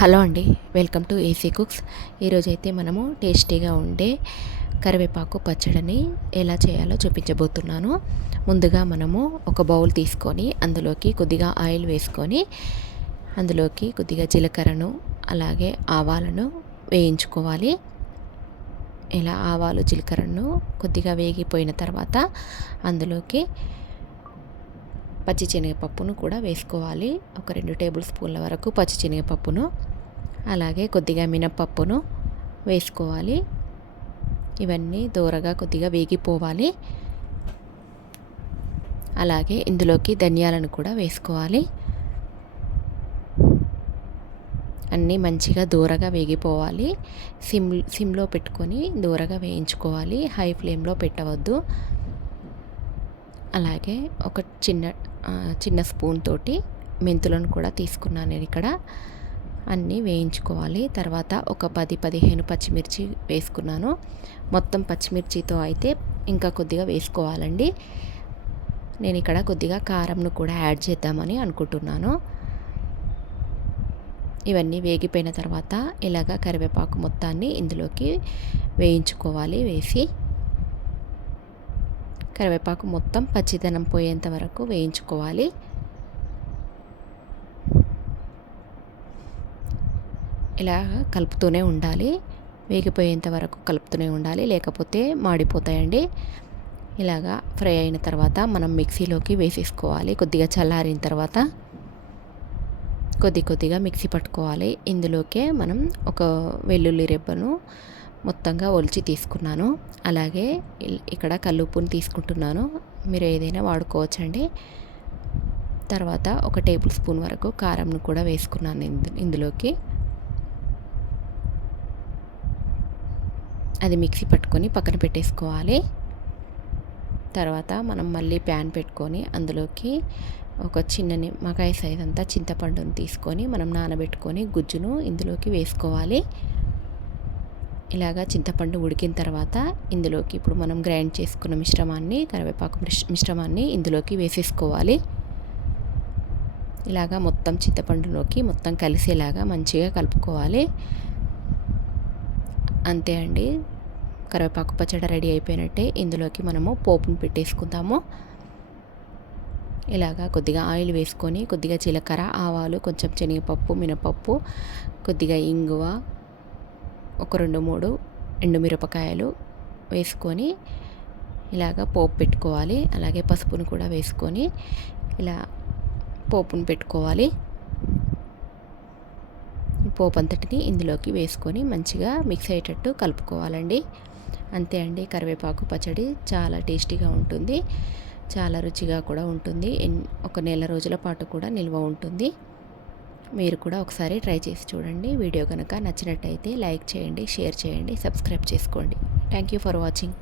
Hello అండి welcome to AC cooks. ఈరోజైతే మనము టేస్టీగా ఉండే కరివేపాకు పచ్చడిని ఎలా చేయాలో చూపించబోతున్నాను. ముందుగా మనము ఒక బౌల్ తీసుకొని అందులోకి కొద్దిగా ఆయిల్ వేసుకొని అందులోకి కొద్దిగా జీలకర్రను అలాగే ఆవాలను వేయించుకోవాలి. ఇలా ఆవాలు జీలకర్రను కొద్దిగా వేగిపోయిన తర్వాత అందులోకి పచ్చి శనగపప్పును కూడా వేసుకోవాలి. ఒక రెండు టేబుల్ స్పూన్ల వరకు పచ్చి శనగపప్పును అలాగే కొద్దిగా మినపప్పును వేసుకోవాలి. ఇవన్నీ దూరగా కొద్దిగా వేగిపోవాలి. అలాగే ఇందులోకి ధనియాలను కూడా వేసుకోవాలి. అన్నీ మంచిగా దూరగా వేగిపోవాలి. సిమ్ సిమ్లో పెట్టుకొని దూరగా వేయించుకోవాలి. హై ఫ్లేమ్లో పెట్టవద్దు. అలాగే ఒక చిన్న చిన్న స్పూన్ తోటి మెంతులను కూడా తీసుకున్నాను నేను ఇక్కడ. అన్నీ వేయించుకోవాలి. తర్వాత ఒక పది పదిహేను పచ్చిమిర్చి వేసుకున్నాను. మొత్తం పచ్చిమిర్చితో అయితే ఇంకా కొద్దిగా వేసుకోవాలండి. నేను ఇక్కడ కొద్దిగా కారంను కూడా యాడ్ చేద్దామని అనుకుంటున్నాను. ఇవన్నీ వేగిపోయిన తర్వాత ఇలాగ కరివేపాకు మొత్తాన్ని ఇందులోకి వేయించుకోవాలి వేసి. కరివేపాకు మొత్తం పచ్చిదనం పోయేంత వరకు వేయించుకోవాలి. ఇలా కలుపుతూనే ఉండాలి. వేగిపోయేంత వరకు కలుపుతూనే ఉండాలి. లేకపోతే మాడిపోతాయండి. ఇలాగా ఫ్రై అయిన తర్వాత మనం మిక్సీలోకి వేసేసుకోవాలి. కొద్దిగా చల్లారిన తర్వాత కొద్ది కొద్దిగా మిక్సీ పట్టుకోవాలి. ఇందులోకే మనం ఒక వెల్లుల్లి రెబ్బను మొత్తంగా ఒలిచి తీసుకున్నాను. అలాగే ఇక్కడ కల్లుప్పుని తీసుకుంటున్నాను. మీరు ఏదైనా వాడుకోవచ్చండి. తర్వాత ఒక టేబుల్ స్పూన్ వరకు కారంను కూడా వేసుకున్నాను ఇందులోకి. అది మిక్సీ పట్టుకొని పక్కన పెట్టేసుకోవాలి. తర్వాత మనం మళ్ళీ ప్యాన్ పెట్టుకొని అందులోకి ఒక చిన్న నిమ్మకాయ సైజ్ అంతా చింతపండుని తీసుకొని మనం నానబెట్టుకొని గుజ్జును ఇందులోకి వేసుకోవాలి. ఇలాగా చింతపండు ఉడికిన తర్వాత ఇందులోకి ఇప్పుడు మనం గ్రైండ్ చేసుకున్న మిశ్రమాన్ని కరివేపాకు మిశ్రమాన్ని ఇందులోకి వేసేసుకోవాలి. ఇలాగా మొత్తం చింతపండులోకి మొత్తం కలిసేలాగా మంచిగా కలుపుకోవాలి. అంతే అండి. కరివేపాకు పచ్చడి రెడీ అయిపోయినట్టే ఇందులోకి మనము పోపును పెట్టేసుకుందాము. ఇలాగా కొద్దిగా ఆయిల్ వేసుకొని కొద్దిగా జీలకర్ర ఆవాలు కొంచెం శనగపప్పు మినపప్పు కొద్దిగా ఇంగువ ఒక రెండు మూడు ఎండుమిరపకాయలు వేసుకొని ఇలాగా పోపు పెట్టుకోవాలి. అలాగే పసుపును కూడా వేసుకొని ఇలా పోపును పెట్టుకోవాలి. పోపు అంతటిని ఇందులోకి వేసుకొని మంచిగా మిక్స్ అయ్యేటట్టు కలుపుకోవాలండి. అంతే అండి కరివేపాకు పచ్చడి చాలా టేస్టీగా ఉంటుంది చాలా రుచిగా కూడా ఉంటుంది ఒక నెల రోజుల పాటు కూడా నిల్వ ఉంటుంది. మీరు కూడా ఒకసారి ట్రై చేసి చూడండి వీడియో కనుక నచ్చినట్టయితే లైక్ చేయండి షేర్ చేయండి సబ్స్క్రైబ్ చేసుకోండి. Thank you for watching.